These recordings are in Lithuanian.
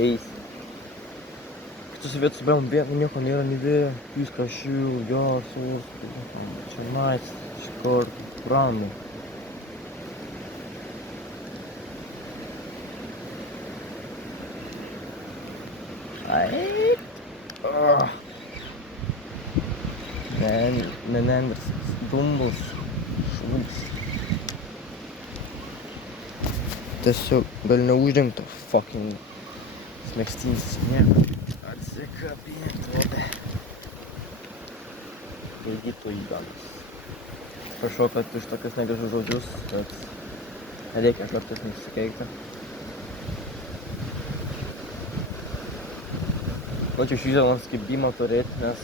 eis. Kitus vietos bevom vietų, nieko nėra, nei vėjo, viskas šil, jos, čia nais, škart, randai. Ai. Menendras, dumblas, šūdas. Tiesiog gal neuždengta fucking smegstinis nieko. Atsikabinti, obe. Ilgytų įgamas. Prašau, kad už tokius negražus žodžius, kad reikia kartais nusikeikti. Norėčiau išvyžėlams kibimą turėti, nes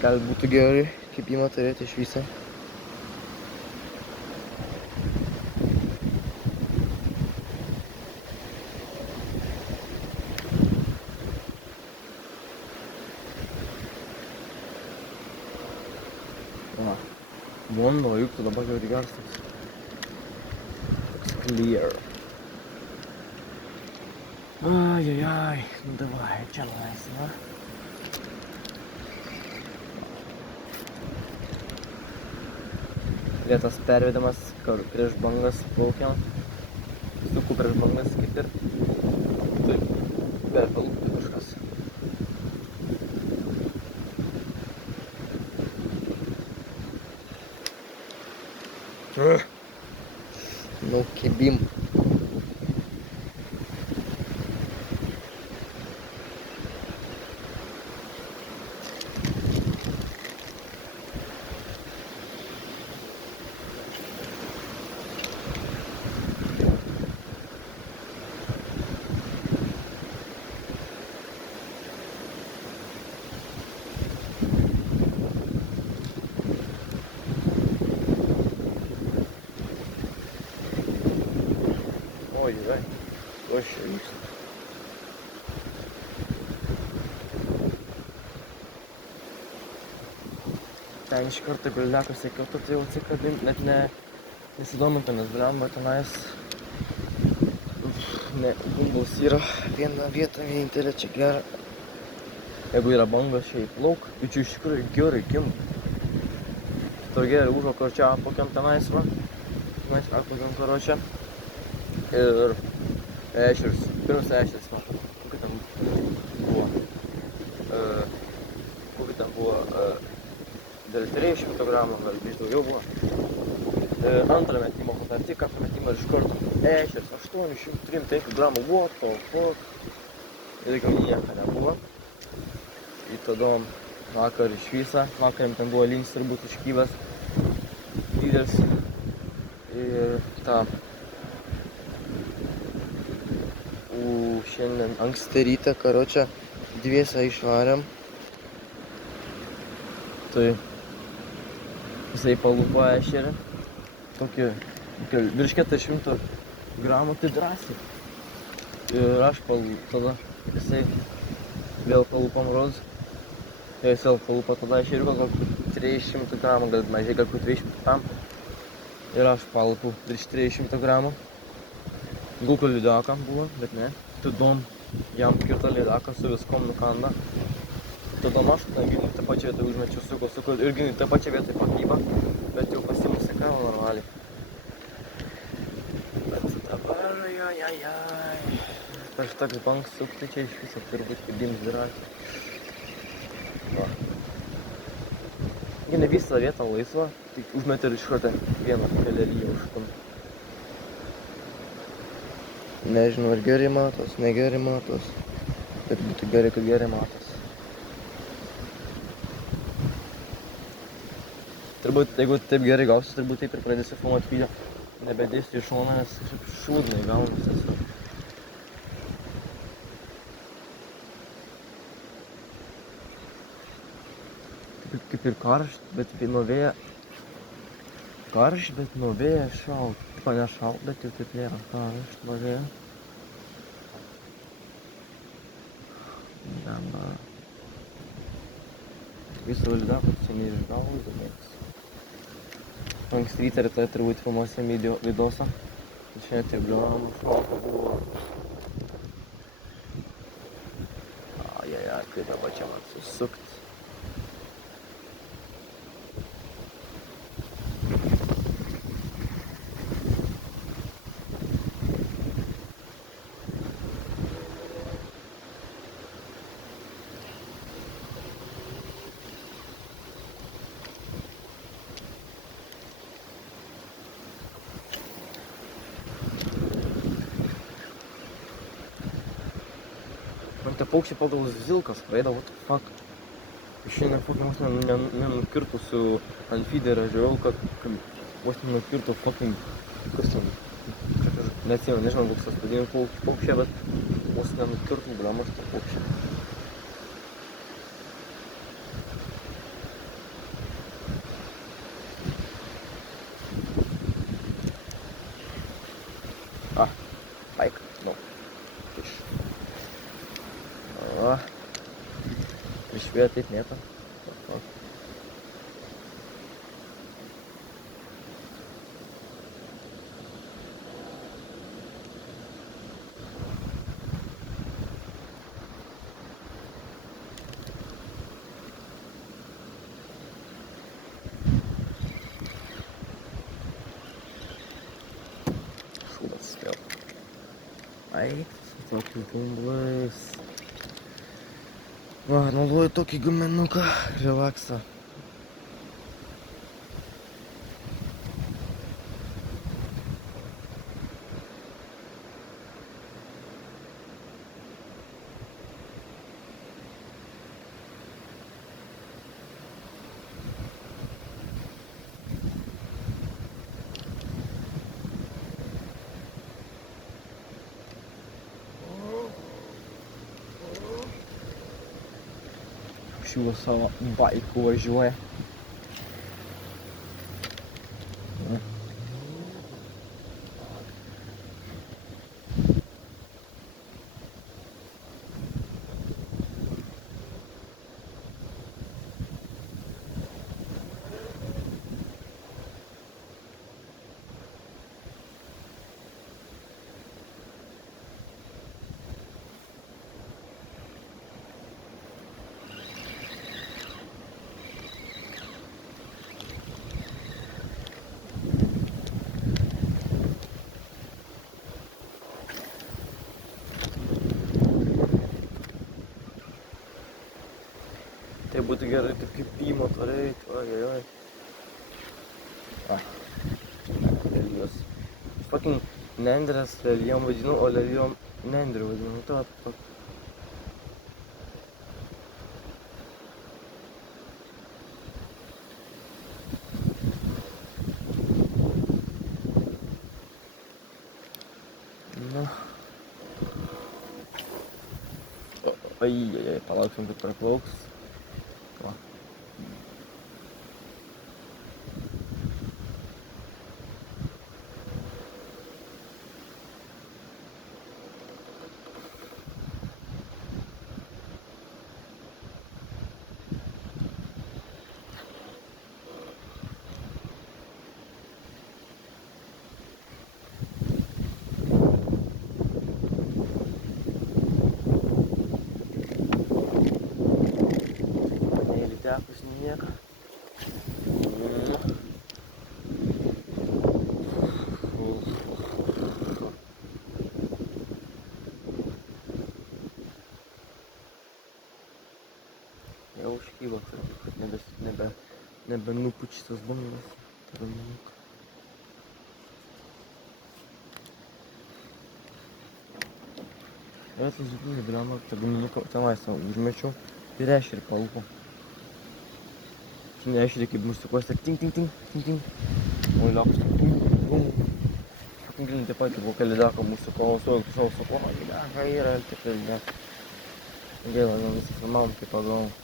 gal būtų gerai kibimą turėti iš viso. Vanduo juk dabar jau geras toks clear. Ai, nu davai, čia laisva. Lėtas pervedimas, prieš bangas plaukiam. Suku prieš bangas kaip ir. Taip, perpalūkti kažkas. Nu, kibim. Oi, kas čia vyksta? Ten iš karto guldekas sakiau, tu tai jau atsikabint, net nesidominta, nes blemba tenais gumbals yra viena vieta, vienintelė čia gera. Jeigu yra bangos čia įplauk, tai čia iš tikrųjų gerai kimba. To gerai užvakar čia apakėm tenais va. Tenais apakėm karočią. Ir ešeris, pirmas ešeris, va, kokį ten buvo, dėl 300 gramų, gal vis daugiau buvo. Antrą metimą, dar tik antrą metimą ir iš karto ešeris, 803 gramų, what the fuck. Ir daugiau nieko nebuvo. Ir tada vakar iš visą, vakarėm ten buvo links ir būtų iškyvęs didelis. Ir tą šiandien anksti rytą, karočią, dviesą išvarėm. Tai jisai palūpo ešerį. Tokį virš 400 gramų, tai drąsiai. Ir aš tada jisai vėl palūpom rodos. Jis vėl palūpo tada ešeriuką, gal 300 gramų, gal mažiai, gal 200 tam. Ir aš palūpau virš 300 gramų. Gulko lydekam buvo, bet ne. Tada jam kirto lydeką su viskom nukanda. Tada aš irgi tą pačią vietą užmečiau, suko, irgi tą pačią vietą pakyba, bet jau pasimusikavo normaliai. Bet dabar, jajajaj. Prieš toks banks sukti čia iš viso turbūt kibims drąsiai. Va. Ne visą vietą laisva, tik užmetė ir iš karto vieną kelelyje užstumti. Nežinau, ar gerai matos, negerai matos, bet būtų gerai, kad gerai matos. Turbūt, jeigu taip gerai gausis, turbūt taip ir pradėsiu filmuoti video. Nebedėsiu į šoną, nes kažkaip šūdnai gaunas tiesiog. Kaip ir karšt, bet nuo vėjo. Karšt, bet nuo vėjo šalt. Ne šalt, bet jau taip nėra karšt nuo vėjo. Blemba. Visą lydekų čia neišgaudė nieks. Anksti rytą rytoj turbūt filmuosim videosą. Šiandien taip bliuojama šoka buvo. Ja, kaip dabar čia man susukt. Man tie paukščiai pagal zilkas skraido, what the fuck. Šiandien fucking nenukirtų su ant feederio, žiūrėjau, kad vos nenukirtų fucking, kas ten, neatsimenu, nežinau, koks tas vadinimo paukščiai, bet vos nenukirtų, blama, šitą paukščiai. Bike, no, fish. Iš vėjo taip mėta. Šūdas vėl. Ai, tokius dumblais. Va, naudoju tokį guminuką, relaksą. Šiuo savo baiku važiuoja. Tai būtų gerai taip kaip pimo tvareit, oi. Lelijos. Aš fucking nendrės lelijom vadinu, o lelijom nendrių vadinu. Tai fuck. Na. Ai, palauksim, kad praplauks. Va. Tepus nieko. Jau užkyla, kad nebenupučytas bangas. Ja tas žuvinį blemą, tą guminuką tenai savo užmečiau ir ešerį palūpau. Şimdi ešerį kaip musikuosi, ting. Oi, liaukas, Fucking gilin taip pat, kaip kokį lydeko musikuoju, savo sakuoju, yra, tikrai, ne. Gaila, gal visi filmavom, kaip pagalvom.